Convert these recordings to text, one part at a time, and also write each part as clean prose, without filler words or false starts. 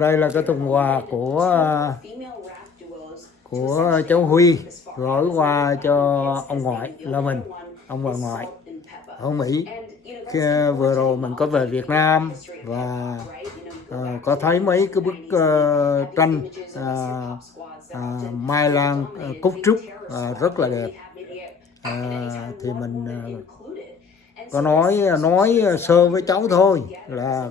Đây là cái thùng quà của cháu Huy gửi qua cho ông ngoại là mình, ông bà ngoại ở Mỹ. Vừa rồi mình có về Việt Nam và có thấy mấy cái bức tranh mai lan cúc trúc rất là đẹp. Thì mình có nói sơ với cháu thôi là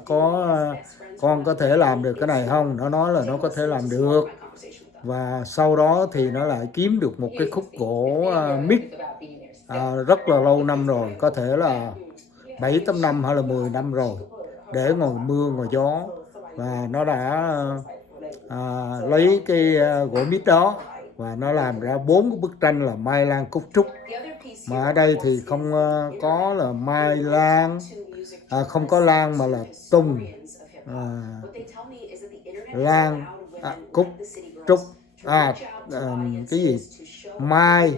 con có thể làm được cái này không. Nó nói là nó có thể làm được, và sau đó thì nó lại kiếm được một cái khúc gỗ mít rất là lâu năm rồi, có thể là 7-8 năm hay là 10 năm rồi, để ngồi mưa ngồi gió, và nó đã lấy cái gỗ mít đó và nó làm ra 4 cái bức tranh là mai lan cúc trúc. Mà ở đây thì không có là mai lan, không có lan mà là tùng, lan, cúc trúc, cái gì mai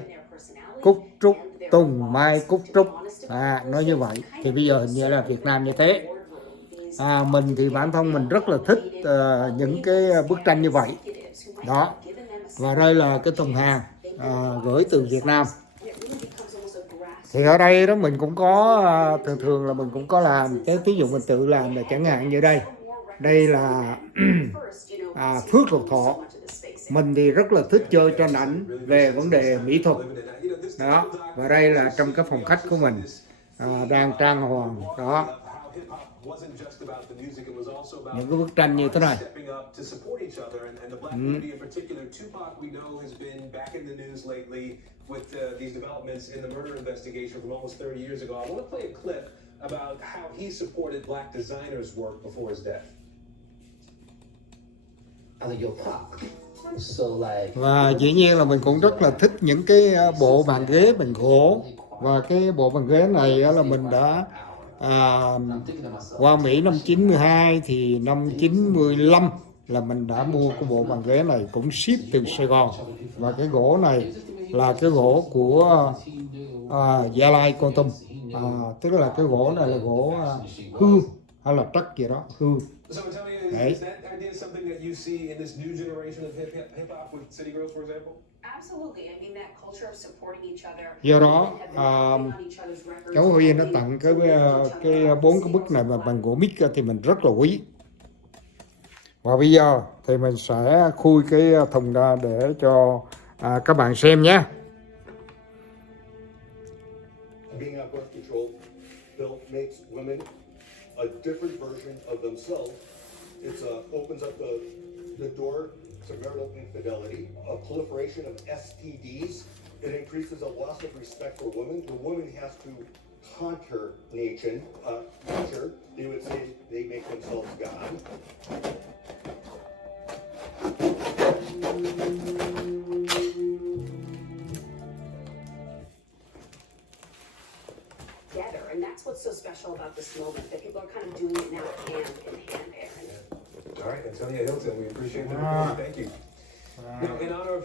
cúc trúc, tùng mai cúc trúc, nói như vậy. Thì bây giờ hình như là Việt Nam như thế. Mình thì bản thân mình rất là thích những cái bức tranh như vậy đó. Và đây là cái thùng hàng gửi từ Việt Nam. Thì ở đây đó mình cũng có thường là mình cũng có làm cái ví dụ mình tự làm, là chẳng hạn như đây là Phước Lộc Thọ. Mình thì rất là thích chơi tranh ảnh về vấn đề mỹ thuật đó. Và đây là trong cái phòng khách của mình đang trang hoàng đó, những cái bức tranh như thế này. With these developments in the murder investigation from almost 30 years ago, I want to play a clip about how he supported black designers' work before his death. Và dĩ nhiên là mình cũng rất là thích những cái bộ bàn ghế bằng gỗ. Và cái bộ bàn ghế này là mình đã qua Mỹ năm 92, thì năm 95 là mình đã mua cái bộ bàn ghế này, cũng ship từ Sài Gòn. Và cái gỗ này là cái gỗ của Gia Lai, Kon Tum. Tức là cái gỗ này là gỗ hư hay là trắc gì đó, hư. Đấy. Do đó cháu Huy nó tặng cái 4 cái bức này bằng gỗ mít thì mình rất là quý. Và bây giờ thì mình sẽ khui cái thùng ra để cho các bạn xem nhé. Being out birth control pill makes women a different version of themselves. It opens up the door to marital infidelity, a proliferation of STDs. It increases a loss of respect for women. The woman has to conquer nature. They would say they make themselves God. And that's what's so special about this moment, that people are kind of doing it now hand in hand, Aaron. All right, Antonia Hilton, we appreciate the report. Thank you.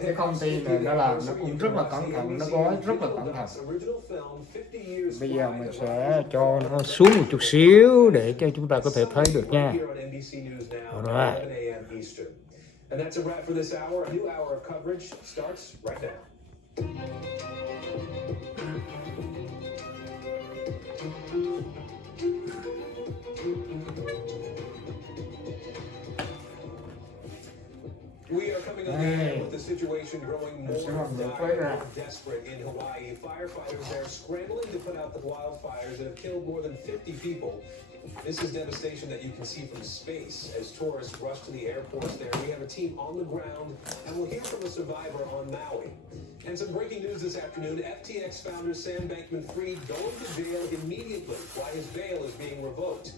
Cái công ty này nó làm nó cũng rất là cẩn thận, nó gói rất là cẩn thận. Bây giờ mình sẽ cho nó xuống một chút xíu để cho chúng ta có thể thấy được nha. Rồi. And that's a wrap for this hour. A new hour of coverage starts right now. We are coming up with the situation growing more dire and desperate in Hawaii. Firefighters there scrambling to put out the wildfires that have killed more than 50 people. This is devastation that you can see from space as tourists rush to the airports there. We have a team on the ground, and we'll hear from a survivor on Maui. And some breaking news this afternoon. FTX founder Sam Bankman-Fried going to jail immediately while his bail is being revoked.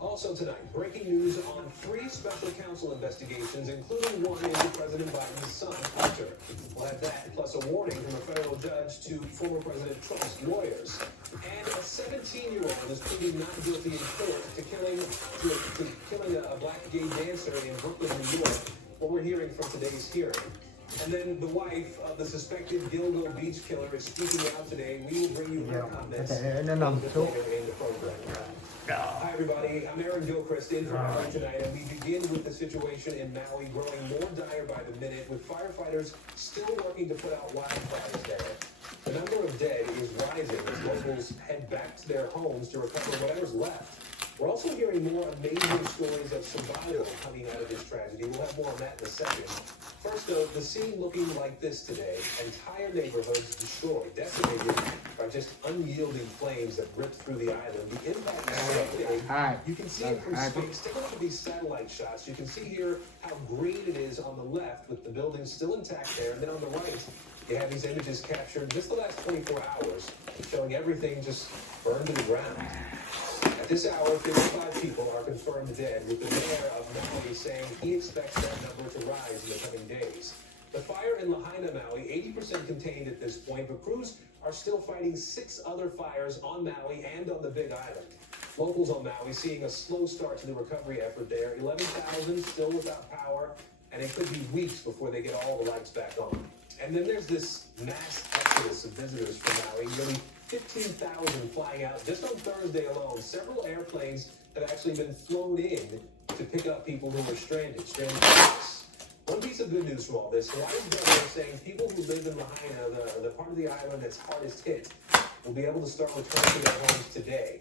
Also tonight, breaking news on 3 special counsel investigations, including one into President Biden's son, Hunter. We'll have that, plus a warning from a federal judge to former President Trump's lawyers. And a 17-year-old is pleading not guilty in court to killing a black gay dancer in Brooklyn, New York. What we're hearing from today's hearing. And then the wife of the suspected Gilgo beach killer is speaking out today. We will bring you her comments nó nằm xuống. in the program. Hi everybody, I'm Aaron Gilchrist in for Maui tonight, and we begin with the situation in Maui growing more dire by the minute, with firefighters still working to put out wildfires there. The number of dead is rising as locals head back to their homes to recover whatever's left. We're also hearing more amazing stories of survival coming out of this tragedy. We'll have more on that in a second. First, though, the scene looking like this today. Entire neighborhoods destroyed, decimated by just unyielding flames that ripped through the island. The impact is so big. You can see it from space. Take a look at these satellite shots. You can see here how green it is on the left with the buildings still intact there. And then on the right, you have these images captured just the last 24 hours, showing everything just burned to the ground. At this hour, 55 people are confirmed dead, with the mayor of Maui saying he expects that number to rise in the coming days. The fire in Lahaina, Maui, 80% contained at this point, but crews are still fighting 6 other fires on Maui and on the Big Island. Locals on Maui seeing a slow start to the recovery effort there. 11,000 still without power, and it could be weeks before they get all the lights back on. And then there's this mass exodus of visitors from Maui, nearly 15,000 flying out just on Thursday alone. Several airplanes have actually been flown in to pick up people who were stranded. One piece of good news from all this, Hawaii's governor is saying people who live in Lahaina, the part of the island that's hardest hit, will be able to start returning to their homes today.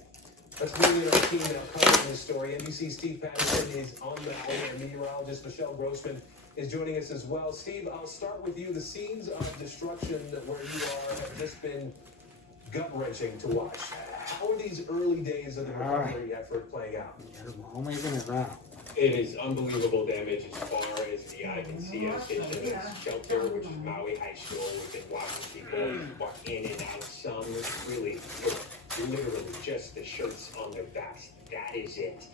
Let's bring in our team now covering this story. NBC's Steve Patterson is on Maui, and meteorologist Michelle Grossman is joining us as well. Steve, I'll start with you. The scenes of destruction where you are have just been gut-wrenching to watch. How are these early days of the recovery effort playing out? It is unbelievable damage as far as the eye can see. As station shelter, which is Maui High School, we've been watching people walk in and out. Some really, literally just the shirts on their backs. That is it.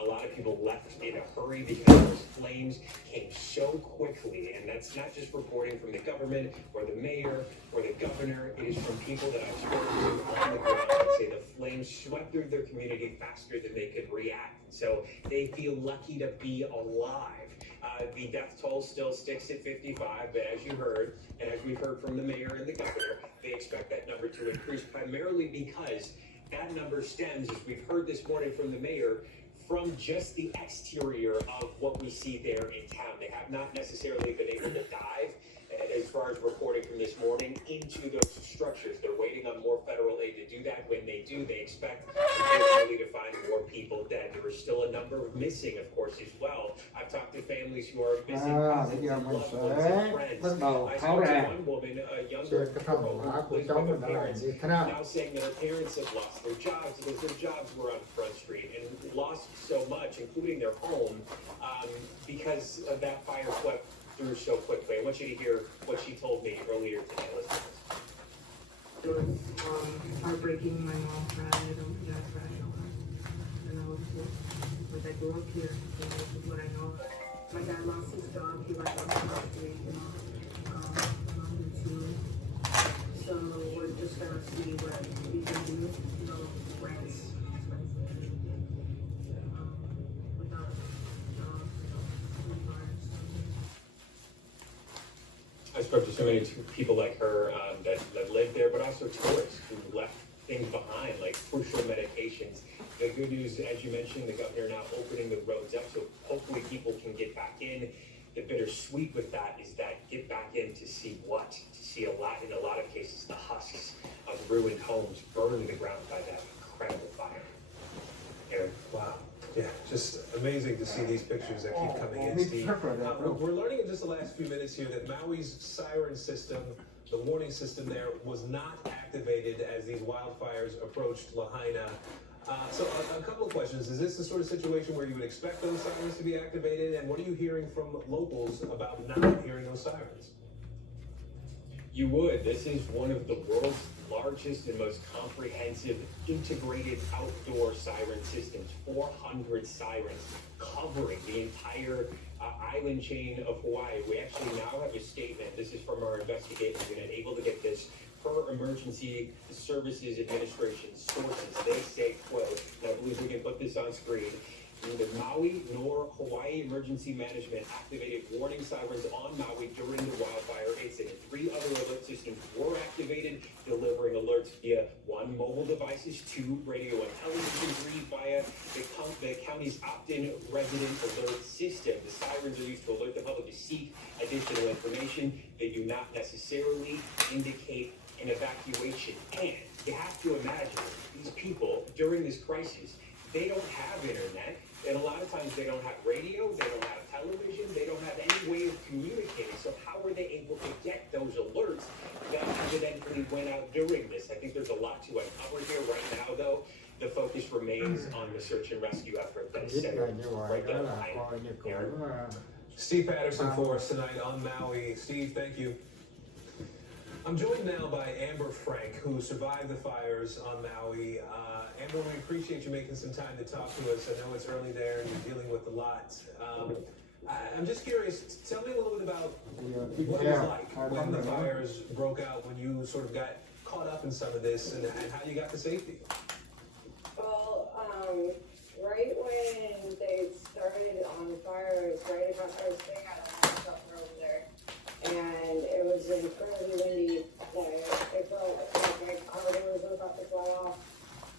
A lot of people left in a hurry because those flames came so quickly, and that's not just reporting from the government or the mayor or the governor. It is from people that I've spoken to on the ground that say the flames swept through their community faster than they could react. So they feel lucky to be alive. The death toll still sticks at 55, but as you heard, and as we've heard from the mayor and the governor, they expect that number to increase primarily because that number stems, as we've heard this morning from the mayor, from just the exterior of what we see there in town. They have not necessarily been able to dive, as far as reporting from this morning, into those structures. They're waiting on more federal aid to do that. When they do, they expect, unfortunately, to find more people dead. There is still a number of missing, of course, as well. I've talked to families who are missing cousins and loved ones and friends. I spoke to one woman, a younger girl who lives with her parents, now saying that her parents have lost their jobs because their jobs were on Front Street and lost so much, including their home, because of that fire swept through so quickly. I want you to hear what she told me earlier today. Listen to this. It was heartbreaking. My mom cried, dad cried, and I was sick. But I grew up here, so this is what I know. My dad lost his job. He left on Front Street, too. So we're just gonna see what we can do. Rents expensive. Without jobs, I spoke to so many people like her that live there, but also tourists who left things behind, like crucial medications. The good news, as you mentioned, the governor now opening the roads up, so hopefully people can get back in. The bittersweet with that is that get back in to see what? To see in a lot of cases, the husks of ruined homes burned to the ground by that incredible fire. Aaron. Wow. Yeah, just amazing to see these pictures that keep coming in, Steve. We're learning in just the last few minutes here that Maui's siren system, the warning system there, was not activated as these wildfires approached Lahaina. So a couple of questions. Is this the sort of situation where you would expect those sirens to be activated? And what are you hearing from locals about not hearing those sirens? You would. This is one of the world's largest and most comprehensive integrated outdoor siren systems. 400 sirens covering the entire island chain of Hawaii. We actually now have a statement. This is from our investigators. We've been able to get this per Emergency Services Administration sources. They say, quote, and I believe we can put this on screen, Neither Maui nor Hawaii Emergency Management activated warning sirens on Maui during the wildfire incident. 3 other alert systems were activated, delivering alerts via 1 mobile devices, 2 radio and television, 3 via the county's opt-in resident alert system. The sirens are used to alert the public to seek additional information. They do not necessarily indicate an evacuation. And you have to imagine these people during this crisis, they don't have internet, and a lot of times they don't have radio, they don't have television, they don't have any way of communicating. So how were they able to get those alerts that evidently went out during this? I think there's a lot to uncover here right now, though. The focus remains on the search and rescue effort that is Biết là centered như vậy right đó there là behind coi như Aaron. cũng Steve Patterson for us tonight on Maui. Steve, thank you. I'm joined now by Amber Frank, who survived the fires on Maui. Amber, we appreciate you making some time to talk to us. I know it's early there and you're dealing with a lot. I'm just curious, tell me a little bit about what it was like when the fires broke out, when you sort of got caught up in some of this, and how you got to safety. Well, right when they started on fire, it was right across our staying at a house shelter over there. And it was incredibly windy. It felt like my car was about to fly off.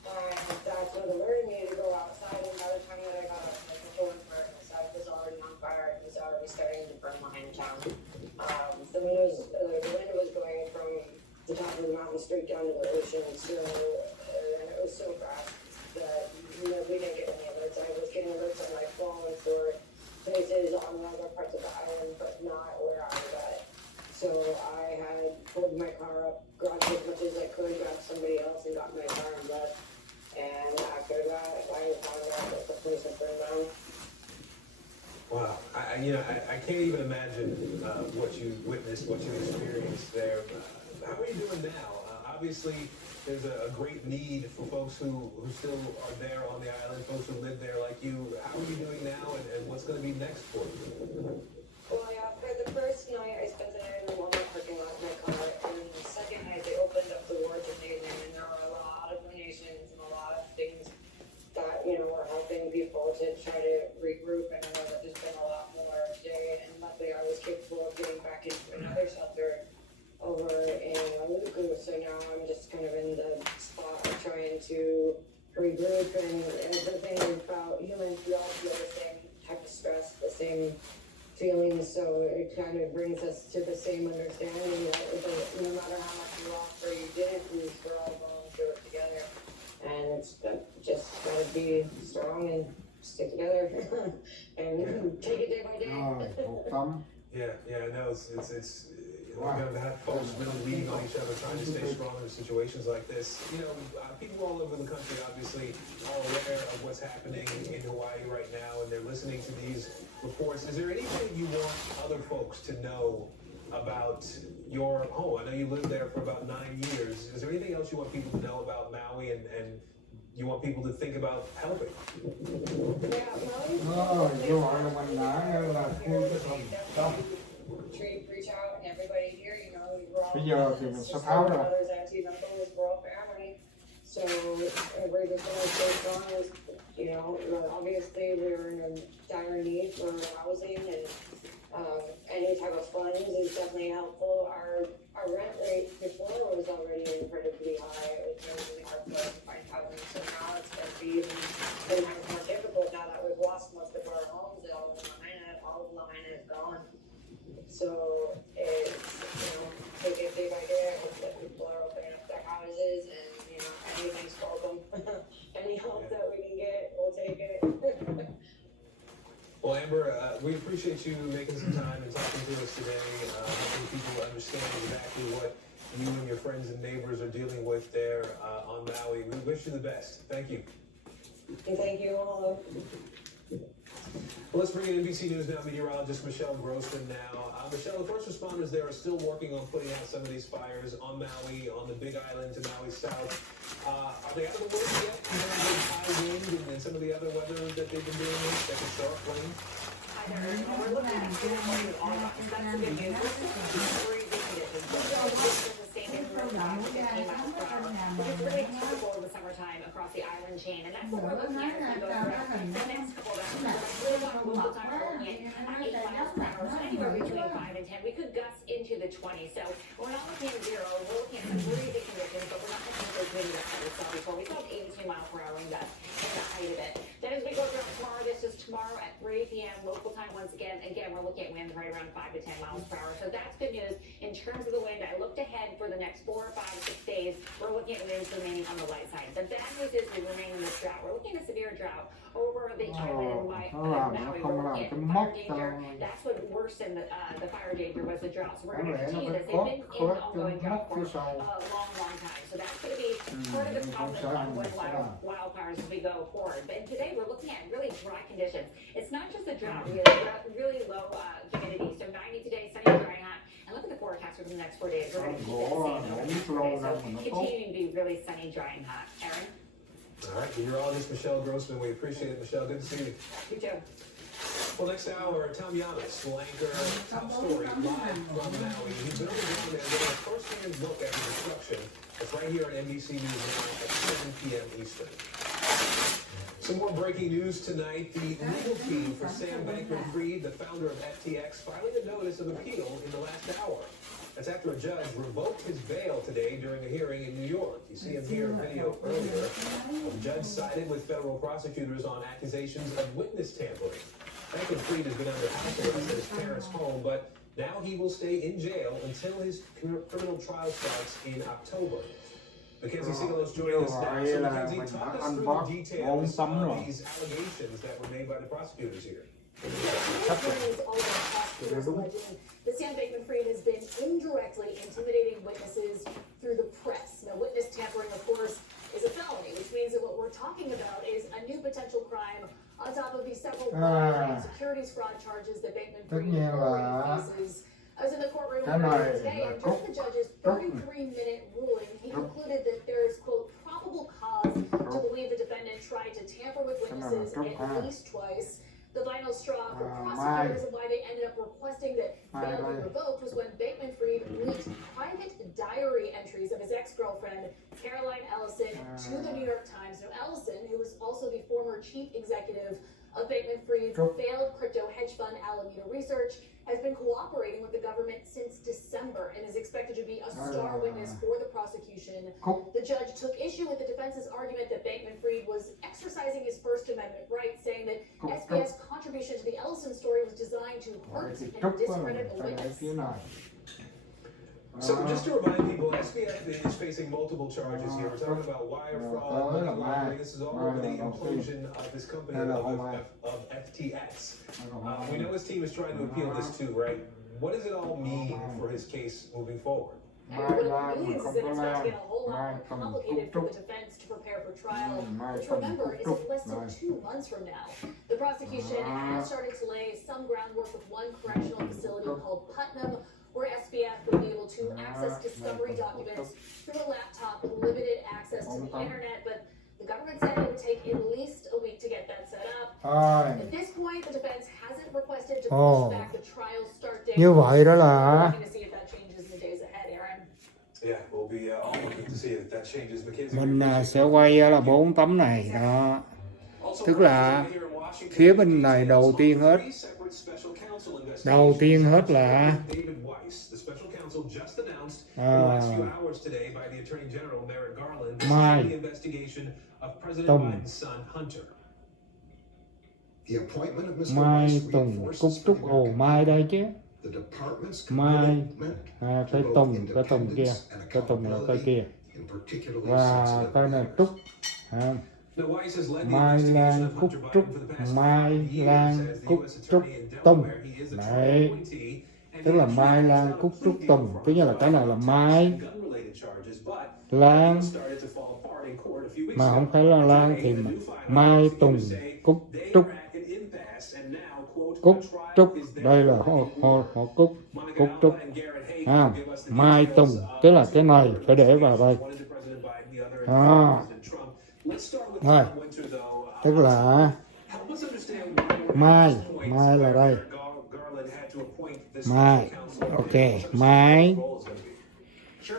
And that's what alerted me to go outside. And by the time that I got up, like the whole fire outside was already on fire. It was already starting to burn behind town. The wind was going from the top of the mountain straight down to the ocean. So, and it was so fast that we didn't get any alerts. I was getting alerts on my phone for places on other parts of the island, but not where I was at. So I had pulled my car up, grabbed as much as I could, grabbed somebody else, and got my car and left. And after that, I found out that the place had burned down. Wow, I can't even imagine what you witnessed, what you experienced there. How are you doing now? Obviously, there's a great need for folks who still are there on the island, folks who live there like you. How are you doing now, and what's going to be next for you? Well, yeah, for the first night, I spent the night in the Walmart parking lot in my car, and then the second night, they opened up the ward to me, and there were a lot of donations and a lot of things that, were helping people to try to regroup, and I know that there's been a lot more today, and luckily I was capable of getting back into another shelter over in Maluku, so now I'm just kind of in the spot of trying to regroup, and the thing about humans, we all feel the same type of stress, the same feelings, so it kind of brings us to the same understanding that no matter how much you lost or you didn't lose, we're all going through it together, and it's just gotta be strong and stick together and take it day by day. cuộc sống. Yeah, I know it's we're going to have folks really leaning on each other, trying to stay strong in situations like this. People all over the country obviously are aware of what's happening in Hawaii right now, and they're listening to these reports. Is there anything you want other folks to know about your home? I know you lived there for about 9 years. Is there anything else you want people to know about Maui, and you want people to think about helping? Vô hỏi là mình đã là khu cái phần trong. Reach out and everybody here, we're all Bây giờ thì mình sẽ tháo ra. brothers, aunties, uncles, we're all family. So everybody just want to stay strong. Obviously we're in a dire need for housing, and any type of funds is definitely helpful. Our rent rate before was already incredibly high. It was really hard for us to find housing, so now it's going to be even more difficult now that we've lost most of our homes. All of Lahaina is gone. So it's, take it day by day. I hope that people are opening up their houses, and, anything's welcome. Any help that we can get, we'll take it. Well, Amber, we appreciate you making some time and talking to us today. Hopefully people understand exactly what you and your friends and neighbors are dealing with there on Maui. We wish you the best. Thank you. And thank you all. Well, let's bring in NBC News Now meteorologist Michelle Grossman now. Michelle, the first responders there are still working on putting out some of these fires on Maui, on the Big Island to Maui South. Are they out of the woods yet? High wind and some of the other weather that they've been dealing with that can start flames? We're looking at getting all that's the good news. Freezing conditions. Bateman Road by 15 miles per hour, which is really typical of the summertime across the island chain. And that's what we're looking at as we go throughout the next couple of hours. Really long local time, we're looking at 8 miles per hour, so anywhere between 5 and 10. We could gust into the 20s. So we're not looking at 0. We're looking at some breezy conditions, but we're not looking at those winds that we saw before. We saw 82 mile per hour wind gusts in the height of it. Then as we go through tomorrow, this is tomorrow at 3 p.m. local time once again. Again, we're looking at winds right around 5 to 10 miles per hour. So that's good news in terms of the wind. I looked ahead for the next 4, 5, 6 days. We're looking at winds remaining on the light side. The bad news is we remain in this drought. We're looking at a severe drought over the island and Maui. We're looking at fire danger. That's what worsened the fire danger was the drought. So we're going to continue this. They've been in ongoing drought for a long, long time. So that's going to be part of the problem with wildfires as we go forward. But today we're looking at really dry conditions. It's not just a drought, really low humidity. So 90 today, sunny, dry, hot. And look at the forecast for the next 4 days. We're going to keep it the same for the next 4 days. So continuing to be really sunny, dry, and hot. Aaron? All right, meteorologist Michelle Grossman. We appreciate it, Michelle. Good to see you. You too. Well, next hour, Tom Yanis will anchor Top Story live from Maui. He's been on the ground there getting a first-hand look at the destruction. It's right here on NBC News at 7 p.m. Eastern. Some more breaking news tonight. The legal team for Sam Bankman-Fried, the founder of FTX, filing a notice of appeal in the last hour. That's after a judge revoked his bail today during a hearing in New York. You see him here in video earlier. The judge sided with federal prosecutors on accusations of witness tampering. Bankman-Fried has been under house arrest at his parents' home, but now he will stay in jail until his criminal trial starts in October. Mackenzie Siegel is joining us now. So Mackenzie, talk us through the details of these allegations that were made by the prosecutors here. That Sam Bankman-Fried has been indirectly intimidating witnesses through the press. Now, witness tampering, of course, is a felony, which means that what we're talking about is a new potential crime on top of the several securities fraud charges that Bankman-Fried already faces. I was in the courtroom earlier today, and during the judge's 33-minute ruling, he concluded that there is, quote, probable cause to believe the defendant tried to tamper with witnesses at least twice. The final straw for prosecutors and why they ended up requesting that bail be revoked was when Bankman-Fried leaked private diary entries of his ex-girlfriend, Caroline Ellison, to the New York Times. Now, Ellison, who was also the former chief executive of Bankman-Fried's failed crypto hedge fund Alameda Research, has been cooperating with the government since December and is expected to be a star witness for the prosecution. The judge took issue with the defense's argument that Bankman-Fried was exercising his First Amendment rights, saying that SBF's contribution to the Ellison story was designed to hurt and discredit the witness. So just to remind people, SBF is facing multiple charges here. We're talking about wire fraud, money laundering. This is all over the implosion of this company of FTX. We know his team is trying to appeal this too, right? What does it all mean for his case moving forward? And what it means is that it's going to get a whole lot more complicated for the defense to prepare for trial, which remember is in less than 2 months from now. The prosecution has started to lay some groundwork with one correctional facility called Putnam, where SBF would be able to access discovery documents through a laptop, limited access to the internet, but the government said it would take at least a week to get that set up. At this point, the defense hasn't requested to push back the trial start date. Như vậy đó là We're going to see if that changes in the days ahead, Aaron. Yeah, we'll be all looking to see if that changes. Mackenzie, mình sẽ quay là 4 tấm này đó, tức là phía bên này đầu tiên hết là Mai Tùng, Mai Tùng Cúc Trúc, Mai đây chứ, Mai cái Tùng kia, cái Tùng là cái kia, và cái này Trúc, Mai Lan Cúc Trúc, Mai Lan Cúc Trúc Tùng, đấy, tức là Mai Lan Cúc Trúc Tùng, tức là cái này là Mai Lan, mà không phải là Lan thì Mai Tùng Cúc Trúc, Cúc Trúc, đây là họ Cúc Trúc, Mai Tùng, tức là cái này phải để vào đây, đây, tức là Mai là đây, Mai, ok, Mai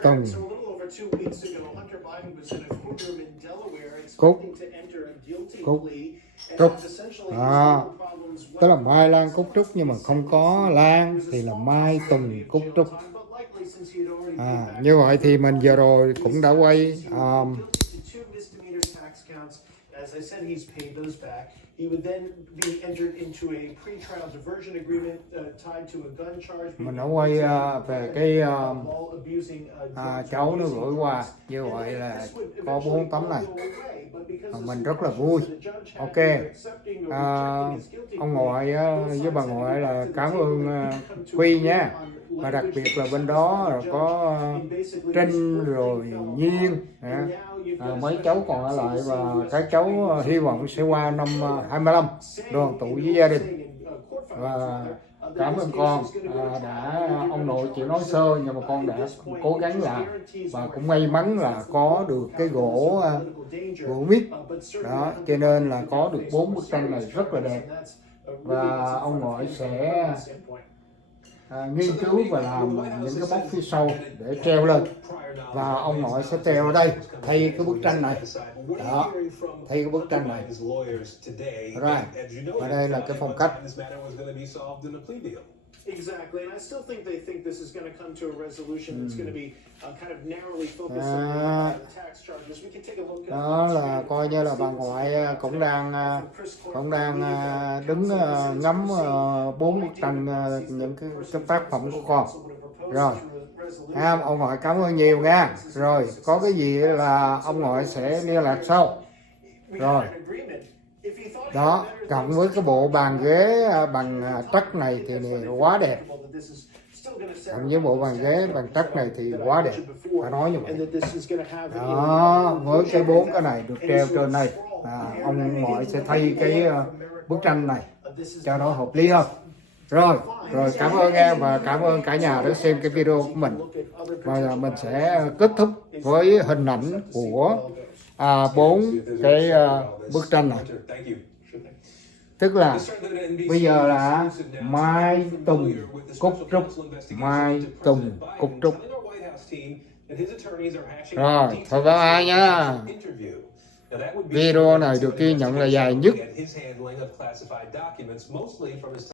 Tùng, So a little over 2 weeks ago, Hunter Biden was in a courtroom in Delaware Cúc, expecting to enter a guilty Cúc, plea and Trúc. has essentially his À, legal problems tức là well Mai Lan Cúc Trúc, nhưng mà không có Lan thì là Mai Tùng Cúc Trúc. but likely since he had already À, paid back như vậy thì mình vừa rồi cũng đã quay guilty to 2 misdemeanor tax counts. As I said, he's paid those back. He would then be entered into a pre-trial diversion agreement tied to a gun charge. mình đã quay về cái while abusing cháu nó gửi qua. Như vậy là có 4 tấm này. Mình rất là vui. Ok, ông ngoại với bà ngoại là cảm ơn Quy nha. Và đặc biệt là bên đó là có Trinh rồi Nhiên, mấy cháu còn ở lại, và các cháu hy vọng sẽ qua năm 25 đoàn tụ với gia đình. Và cảm ơn con đã, ông nội chỉ nói sơ nhưng mà con đã cố gắng làm, và cũng may mắn là có được cái gỗ mít đó, cho nên là có được 4 bức tranh này rất là đẹp. Và ông ngoại sẽ nghiên cứu và làm những cái móc phía sau để treo lên, và ông nội sẽ treo ở đây thay cái bức tranh này đó, thay cái bức tranh này rồi. Và đây là cái phong cách. Exactly, and I still think this is going to come to a resolution that's going to be kind of narrowly focused on the tax charges. We can take a look at Đó là coi như là bà ngoại cũng đang đứng ngắm 4 bức tranh, những cái tác phẩm của con. Rồi, ông ngoại cảm ơn nhiều nha. Rồi, có cái gì là ông ngoại sẽ liên lạc sau. Rồi, đó, cộng với cái bộ bàn ghế bằng trắc này thì quá đẹp. Cộng với bộ bàn ghế bằng trắc này thì quá đẹp, phải nói như vậy. Đó, với cái 4 cái này được treo trên đây, ông ngoại sẽ thay cái bức tranh này cho nó hợp lý hơn. Rồi cảm ơn em và cảm ơn cả nhà đã xem cái video của mình. Và mình sẽ kết thúc với hình ảnh của 4 cái bức tranh này. Tức là bây giờ là Mai Tùng Cúc Trúc, Mai Tùng Cúc Trúc. Rồi, thôi bye bye nhá. Video này được ghi nhận là dài nhất